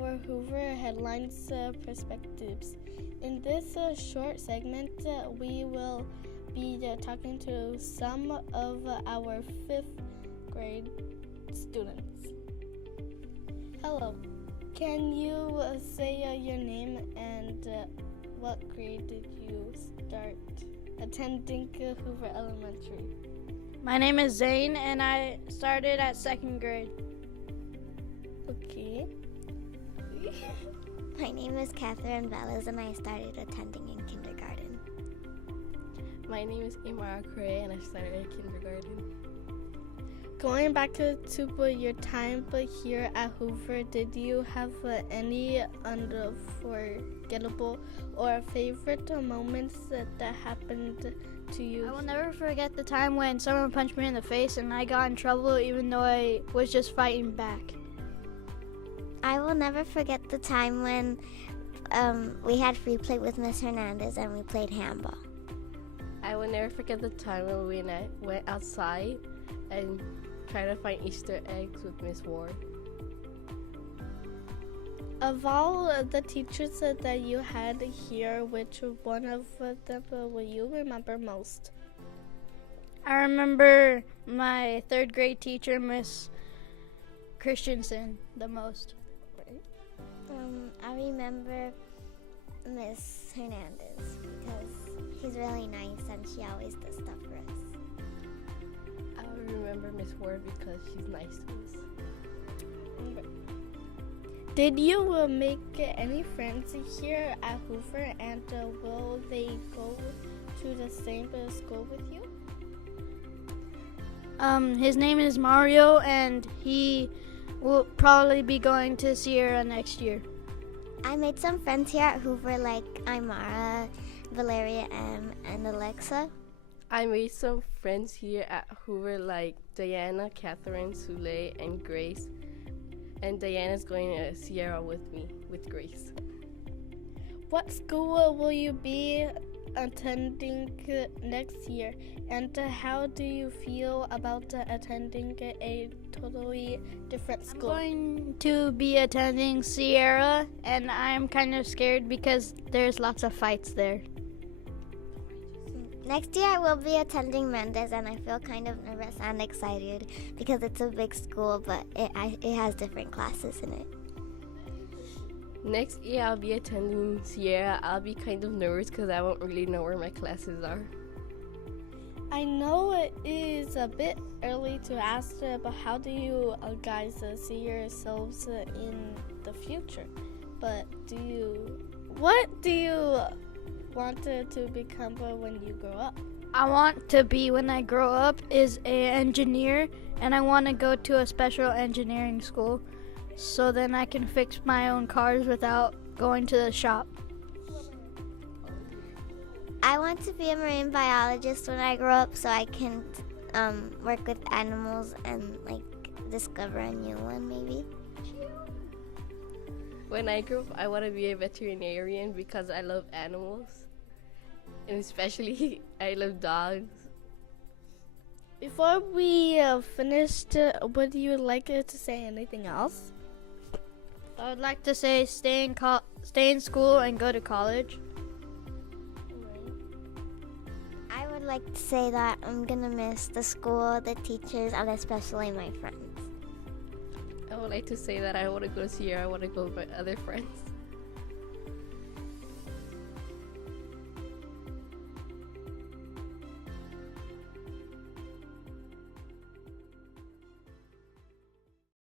our Hoover Headlines Perspectives. In this short segment, we will be talking to some of our 5th grade students. Hello, can you say your name and what grade did you start attending Hoover Elementary? My name is Zane, and I started at 2nd grade. Okay. My name is Katherine, and I started attending in kindergarten. My name is Aymara, and I started at kindergarten. Going back to your time here at Hoover, did you have any unforgettable or favorite moments that happened to you? I will never forget the time when someone punched me in the face and I got in trouble even though I was just fighting back. I will never forget the time when we had free play with Miss Hernandez and we played handball. I will never forget the time when we went outside and tried to find Easter eggs with Miss Ward. Of all the teachers that you had here, which one of them will you remember most? I remember my 3rd grade teacher, Miss Christensen, the most. I remember Miss Hernandez because she's really nice and she always does stuff for us. I will remember Miss Ward because she's nice to us. Okay. Did you make any friends here at Hoover, and will they go to the same school with you? His name is Mario, and he will probably be going to Sierra next year. I made some friends here at Hoover like Aymara, Valeria M, and Alexa. I made some friends here at Hoover like Diana, Katherine, Sule, and Grace. And Diana's going to Sierra with me, with Grace. What school will you be attending next year? And how do you feel about attending a totally different school? I'm going to be attending Sierra, and I'm kind of scared because there's lots of fights there. Next year I will be attending Mendez, and I feel kind of nervous and excited because it's a big school, but it has different classes in it. Next year I'll be attending Sierra. I'll be kind of nervous because I won't really know where my classes are. I know it is a bit early to ask, but how do you guys see yourselves in the future? But what do you want to become when you grow up? I want to be, when I grow up, is an engineer, and I want to go to a special engineering school so then I can fix my own cars without going to the shop. I want to be a marine biologist when I grow up so I can work with animals and discover a new one maybe. When I grow up, I want to be a veterinarian because I love animals. And especially, I love dogs. Before we finished, would you like to say anything else? I would like to say stay in school and go to college. I would like to say that I'm going to miss the school, the teachers, and especially my friends. I would like to say that I want to go to Sierra. I want to go with my other friends.